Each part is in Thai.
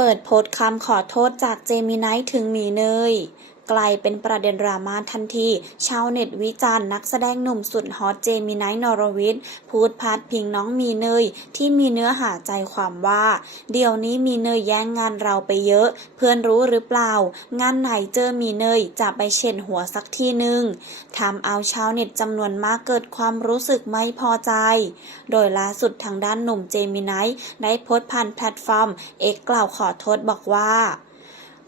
เปิดโพสต์คำขอโทษจากเจมิไนท์ถึงหมีเนย กลายเป็นประเด็นดราม่าทันที ชาวเน็ตวิจารณ์นักแสดงหนุ่มสุดฮอตเจมินท์นอรวิทย์พูดพาดพิงน้องมีเนยที่มีเนื้อหาใจความว่า เดี๋ยวนี้มีเนยแย่งงานเราไปเยอะ เพื่อนรู้หรือเปล่า งานไหนเจอมีเนยจะไปเช็ดหัวสักทีหนึ่งทำเอาชาวเน็ตจำนวนมากเกิดความรู้สึกไม่พอใจ โดยล่าสุดทางด้านหนุ่มเจมินท์ได้โพสต์ผ่านแพลตฟอร์มเอกกล่าวขอโทษบอกว่า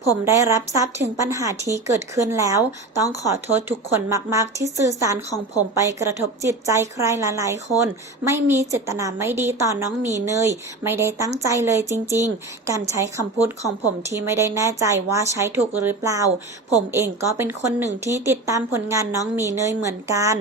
ผมได้รับทราบถึงปัญหาที่เกิดขึ้นแล้ว ต้องขอโทษทุกคนมาก ๆ ที่สื่อสารของผมไปกระทบจิตใจใครหลายๆคน ไม่มีเจตนาไม่ดีต่อน้องมีเนย ไม่ได้ตั้งใจเลยจริง ๆ การใช้คำพูดของผมที่ไม่ได้แน่ใจว่าใช้ถูกหรือเปล่า ผมเองก็เป็นคนหนึ่งที่ติดตามผลงานน้องมีเนยเหมือนกัน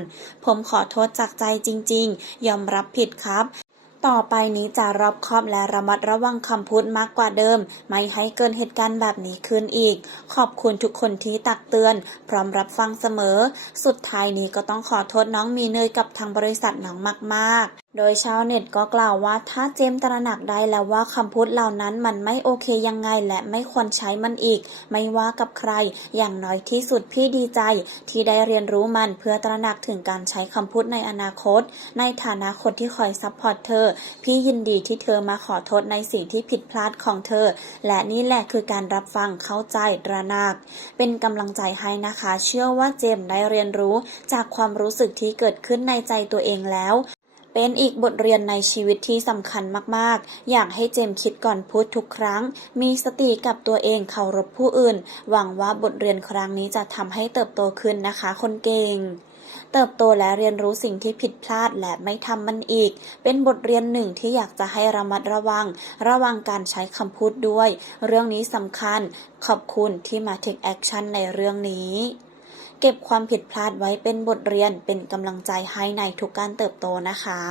ผมขอโทษจากใจจริง ๆ ยอมรับผิดครับ ต่อไปนี้จะรอบคอบและระมัดระวังคำพูดมากกว่าเดิม ไม่ให้เกินเหตุการณ์แบบนี้ขึ้นอีก ขอบคุณทุกคนที่ตักเตือน พร้อมรับฟังเสมอ สุดท้ายนี้ก็ต้องขอโทษน้องมีเนยกับทางบริษัทน้องมาก ๆโดยชาวเน็ตก็กล่าวว่าถ้าเจมตระหนักได้แล้วว่าคำพูดเหล่านั้นมันไม่โอเคยังไงและไม่ควรใช้มันอีก ไม่ว่ากับใคร อย่างน้อยที่สุดพี่ดีใจ ที่ได้เรียนรู้มันเพื่อตระหนักถึงการใช้คำพูดในอนาคต ในฐานะคนที่คอยซัพพอร์ตเธอ พี่ยินดีที่เธอมาขอโทษในสิ่งที่ผิดพลาดของเธอ และนี่แหละคือการรับฟังเข้าใจตระหนัก เป็นกำลังใจให้นะคะ เชื่อว่าเจมได้เรียนรู้ จากความรู้สึกที่เกิดขึ้นในใจตัวเองแล้ว เป็นอีกบทเรียนในชีวิตที่สำคัญมากๆ อยากให้เจมคิดก่อนพูดทุกครั้ง มีสติกับตัวเองเคารพผู้อื่น หวังว่าบทเรียนครั้งนี้จะทำให้เติบโตขึ้นนะคะ คนเก่ง เติบโตและเรียนรู้สิ่งที่ผิดพลาดและไม่ทำมันอีก เป็นบทเรียนหนึ่งที่อยากจะให้ระมัดระวัง ระวังการใช้คำพูดด้วย เรื่องนี้สำคัญ ขอบคุณที่มา take action ในเรื่องนี้ เก็บความผิดพลาดไว้เป็นบทเรียนเป็นกำลังใจให้ในทุกการเติบโตนะคะ